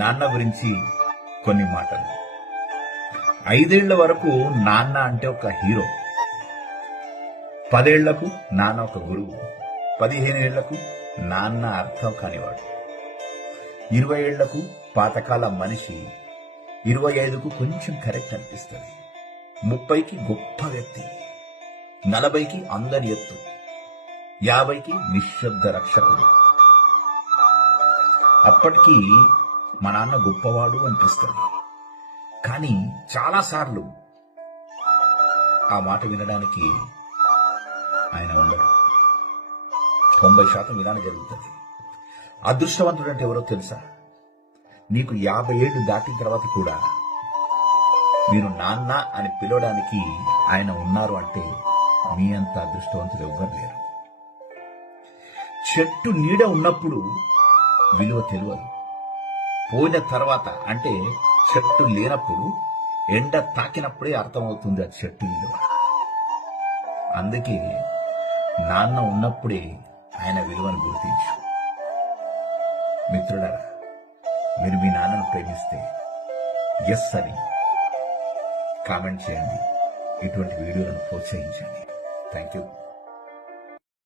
నాన్న గురించి కొన్ని మాటలు. 5 ఏళ్ల వరకు నాన్న అంటే ఒక హీరో, 10 ఏళ్లకు నాన్న ఒక గురువు, 15 ఏళ్లకు నాన్న అర్థం కానివాడు, 20 ఏళ్లకు పాతకాల మనిషి, 25కు కొంచెం కరెక్ట్ అనిపిస్తుంది, 30కి గొప్ప వ్యక్తి, 40కి అందరి ఎత్తు, 50కి నిశ్శబ్ద రక్షకుడు. అప్పటికి మా నాన్న గొప్పవాడు అనిపిస్తుంది. కానీ చాలాసార్లు ఆ మాట వినడానికి ఆయన ఉండడు. 90% ఇలానే జరుగుతుంది. అదృష్టవంతుడు అంటే ఎవరో తెలుసా? నీకు 50 ఏళ్లు దాటిన తర్వాత కూడా మీరు నాన్న అని పిలవడానికి ఆయన ఉన్నారు అంటే మీ అంత అదృష్టవంతులు ఎవ్వరు లేరు. చెట్టు నీడ ఉన్నప్పుడు విలువ తెలియదు, పోయిన తర్వాత అంటే చెట్టు లేనప్పుడు, ఎండ తాకినప్పుడే అర్థమవుతుంది ఆ చెట్టు విలువ. అందుకే నాన్న ఉన్నప్పుడే ఆయన విలువను గుర్తించు. మిత్రులారా, మీరు మీ నాన్నను ప్రేమిస్తే ఎస్ అని కామెంట్ చేయండి. ఇటువంటి వీడియోలను ప్రోత్సహించండి. Thank you.